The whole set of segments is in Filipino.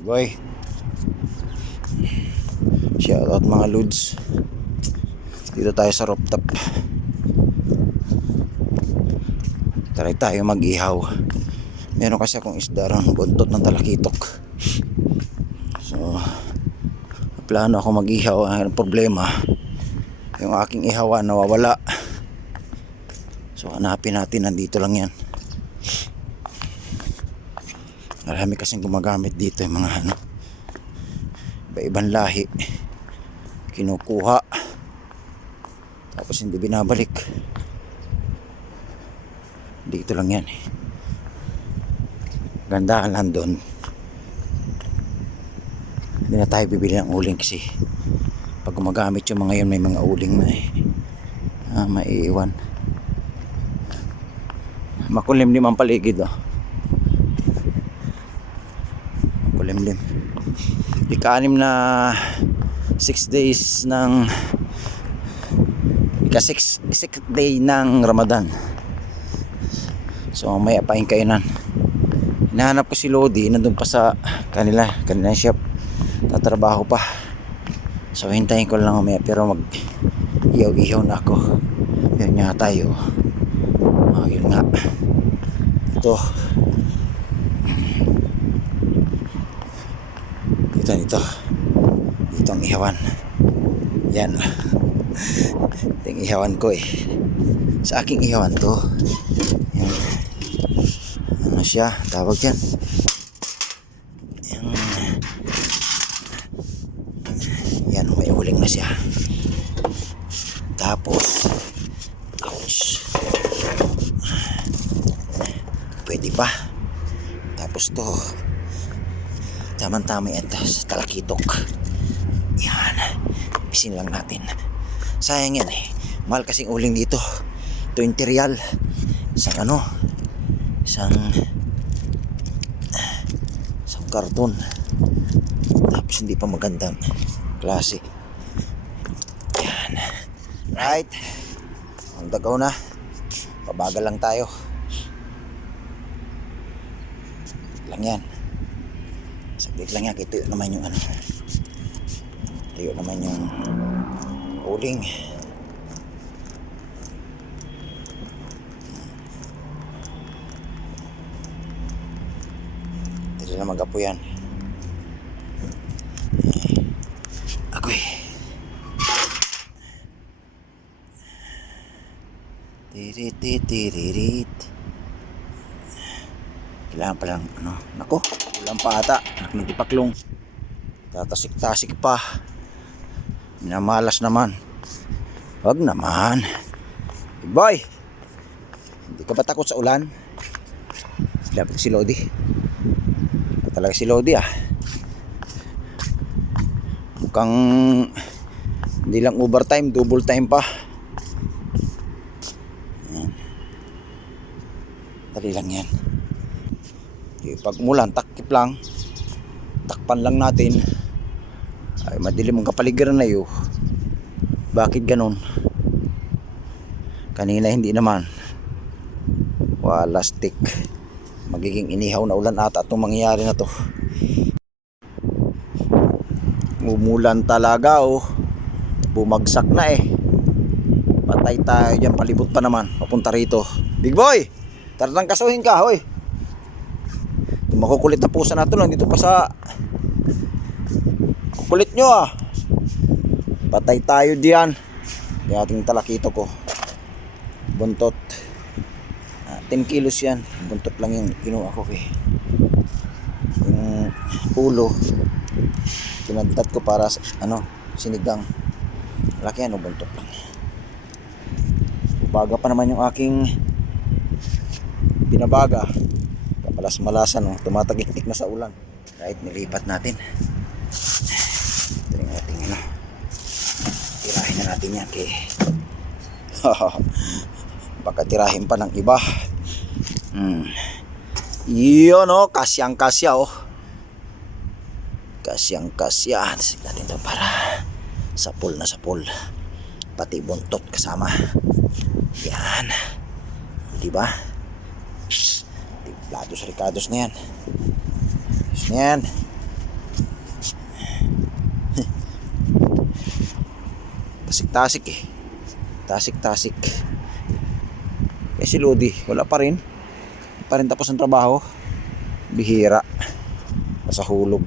Boy, shoutout mga lods. Dito tayo sa rooftop. Try tayo mag-ihaw. Meron kasi akong isda ron, buntot ng talakitok. So plano ako mag-ihaw. Ang problema, yung aking ihawan nawawala. So hanapin natin, nandito lang yan. Marami kasing gumagamit dito yung mga iba-ibang lahi, kinukuha tapos hindi binabalik. Dito lang yan. Gandahan lang doon. Hindi na tayo bibili ng uling kasi pag gumagamit yung mga yun may mga uling na maiiwan. Makulimlim ang paligid Makulimlim. Ika-6 na 6 days ng ika-6 day ng Ramadan. So may apain kainan. Hinahanap ko si Lodi, nandun pa sa kanila shop, tatrabaho pa. So hintayin ko lang mamaya, pero mag ihaw na ako. Yun nga tayo. Yun nga. Ito ang ihawan. Yan. Ito yung ihawan ko sa aking ihawan to. Yan. Ano siya tawag yan? Yan, may uling na siya. Tapos ouch, pwede pa. Tapos to tamang-tama yan sa talakitok. Yan, pisin lang natin. Sayang yan mahal kasing uling dito, 20 real isang isang karton. Tapos hindi pa magandang klase. Yan, right, ang dagaw na, pabagal lang tayo lang yan. Saglit lang yan, tuyo naman yung tuyo naman yung uling. Hindi na magapo yan. Agoy. Tiririt. Kailangan pa lang nako, ulam pa ata, nagtipaklong, tatasik-tasik pa, minamalas naman. Wag naman boy, hindi ka ba takot sa ulan? Dapat si Lodi, talaga si Lodi mukhang hindi lang overtime, double time pa. Dali lang yan. Pag umulan, takpan lang natin. Ay, madilim ang kapaligiran na yun. Bakit ganun? Kanina hindi naman. Wala stick. Magiging inihaw na ulan ata itong mangyayari na to. Umulan talaga bumagsak na patay tayo dyan, palibot pa naman papunta rito. Big boy, taratang kasuhin ka hoy. Makukulit na pusa natin lang dito pa sa kukulit nyo patay tayo diyan. Yung ating talakito ko, buntot, 10 kilos yan. Buntot lang yung kinuha ko yung ulo kinadtat ko para sinigang. Laki buntot lang. Baga pa naman yung aking binabaga, kapalas-malasan tumatagiktik na sa ulan. Kahit nilipat natin, ito yung ating tirahin na natin yan baka tirahin pa ng iba. Yun kasyang kasya kasyang kasya. Sige natin ito para sapul na sapul, pati buntot kasama. Yan, diba? Platos ricados na yan. Tasik-tasik eh. Tasik-tasik. Eh si Lodi, wala pa rin. Hindi pa rin tapos ang trabaho. Bihira. Nasa hulog.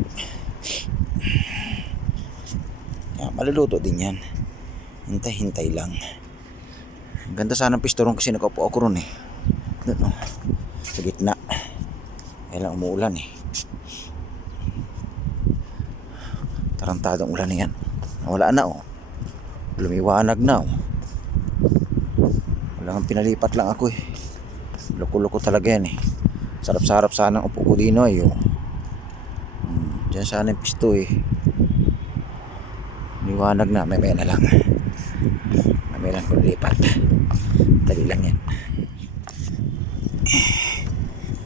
Yan, maluluto din yan. Hintay-hintay lang. Ang ganda sana ng pisturong kasi nakaupo ako ron eh. Doon oh. Sa gitna. Kailan umuulan eh. Tarantadong ulan na yan. Wala na oh. Lumiwanag na oh. Walang pinalipat lang ako eh. Loko-loko talaga yan eh. Sarap-sarap sana ang upo ko dino eh oh. Diyan sana yung pisto eh. Liwanag na, may na lang. May lang kung lipat. Dali lang yan.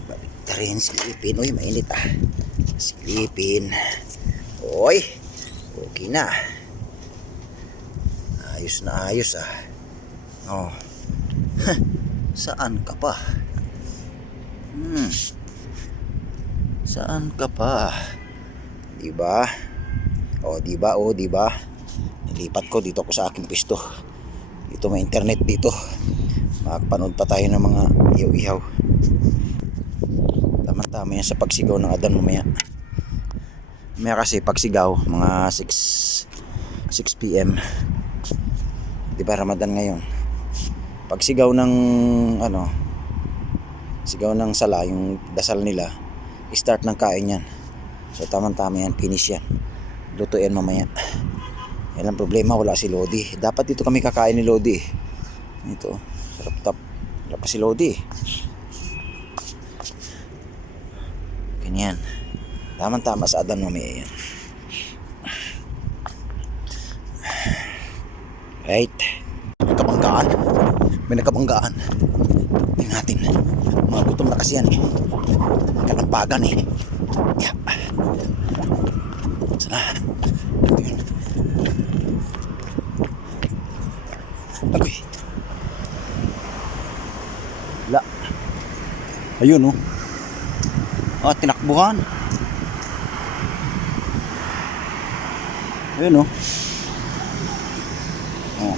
Balik na rin, silipin. Uy, mainit ah. Silipin. Uy, okay na. Ayos na ayos ah. Oh. Saan ka pa? Saan ka pa? Diba? O diba, o diba? Nilipat ko dito ko sa aking pisto. Dito may internet dito. Makakapanood pa tayo ng mga ihaw-ihaw. Tama-tama yan sa pagsigaw ng Adan mamaya. Mamaya kasi pagsigaw mga 6 PM. Diba Ramadan ngayon? Pagsigaw ng ano, sigaw ng sala, yung dasal nila, start ng kain yan. So tamang-tama yan, finish yan. Luto yan mamaya. Yan ang problema, wala si Lodi. Dapat dito kami kakain ni Lodi. Ito, sarap-tap. Wala pa si Lodi. Ganyan. Tamang-tama sa Adan mamaya yan. Right. May kabanggaan. May nakabanggaan. Tingnan natin. Mga gutom na kasi yan eh. Kalampagan eh. Yeah. Sana. Ito yun. Agoy. Wala. Ayun oh. Ah, tinakbuhan. Ayun oh. Oh.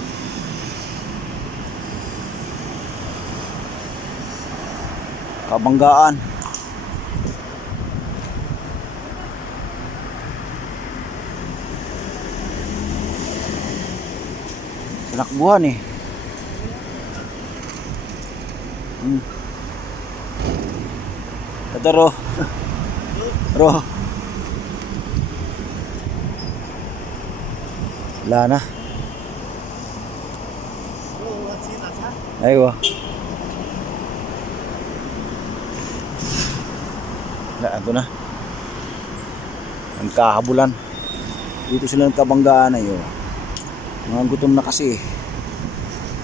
Kabanggaan. Tinakbuhan eh. Ito ro. Ro. Wala na. Aywa. Ito na. Ang kahabulan. Dito sila ng kabanggaan ay oh. Mga gutom na kasi.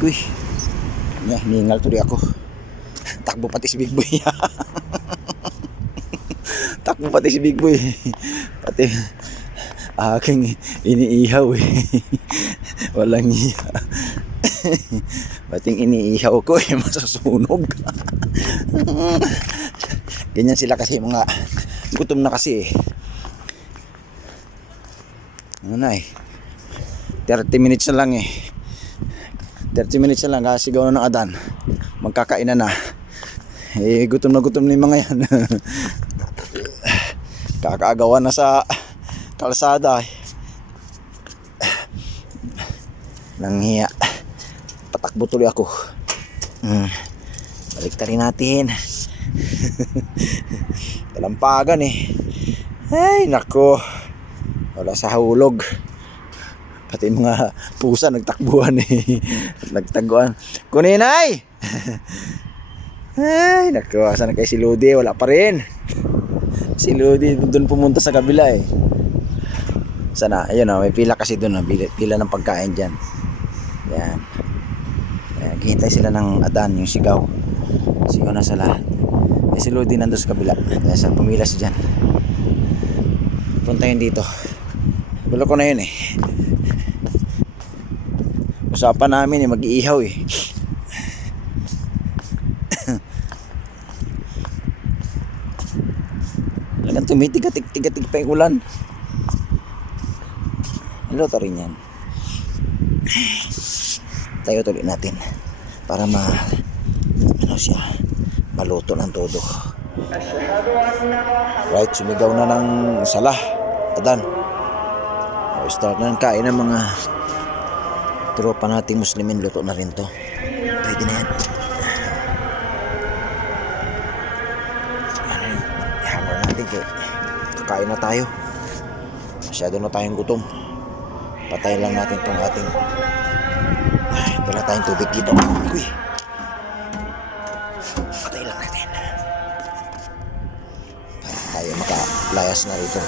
Uy. Nya, ningal tuloy ako. Takbo pati si Big Boy. Takbo pati si Big Boy. Pati aking iniihaw eh. Walang iya. Bating iniihaw ko eh, masasunog. Ganyan sila kasi mga gutom na kasi eh. Ano na eh, 30 minutes na lang eh. 30 minutes na lang kasigaw na ng Adan. Magkakainan na. Eh gutom na yung mga yan. Kakaagawan na sa kalsada eh. Nanghiya. Patakbo tuloy ako. Balik rin natin. Talampagan eh. Ay nako. Wala sa hulog. Pati mga pusa nagtakbuhan eh. Nagtaguan. Kuninay! Ay nako. Saan na kayo si Lodi? Wala pa rin. Si Lodi doon pumunta sa kabila eh. Sana, ayun oh, may pila kasi doon, pila ng pagkain dyan. Yan. Hihintay sila ng Adan, yung sigaw. Sigaw na sa lahat. Eh, si Lodi nandun sa kabila. Kaya sa pumilas dyan. Punta yun dito. Gulo ko na yun eh. Usapan namin eh, mag-iihaw eh. Talagang tumitigatig-tigatig pa yung ulan. Luto rin yan. Tayo tuloy natin para ano siya, maluto ng todo. Right, sumigaw na ng salah. Adan. Start na ng kain ng mga tropa nating Muslimin. Luto na rin to. Pwede na yan. I-hammer natin kaya kakain na tayo. Masyado na tayong gutom. Patayin lang natin itong ating wala tayong tubig dito. Uy. Patayin lang natin para tayo makalayas na rito.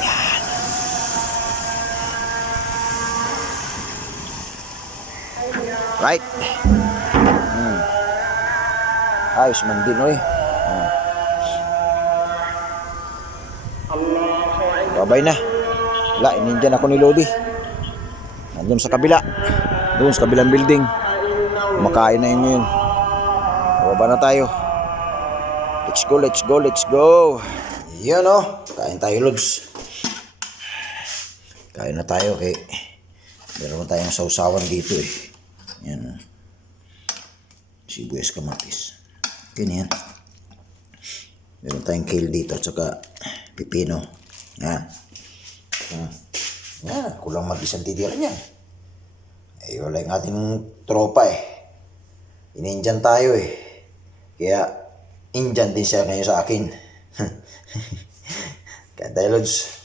Yan. Right. Ayos man din, oy. Babay na. Wala, inindihan ako ni Lodi. Nandun sa kabila. Doon sa kabilang building. Kumakain na yun ngayon. Bababa na tayo. Let's go, let's go, let's go. Yan o. Kain tayo, Lods. Kain na tayo. Okay. Meron tayong sausawan dito eh. Yan. Sibuyas, kamatis. Okay na yan. Meron tayong kale dito at saka pipino. Yan. Yan. Kulang mag-isang titira niyan. Eh, wala yung ating tropa eh. In-Indian tayo eh. Kaya, Indian din siya ngayon sa akin. Kaya tayo, Lods.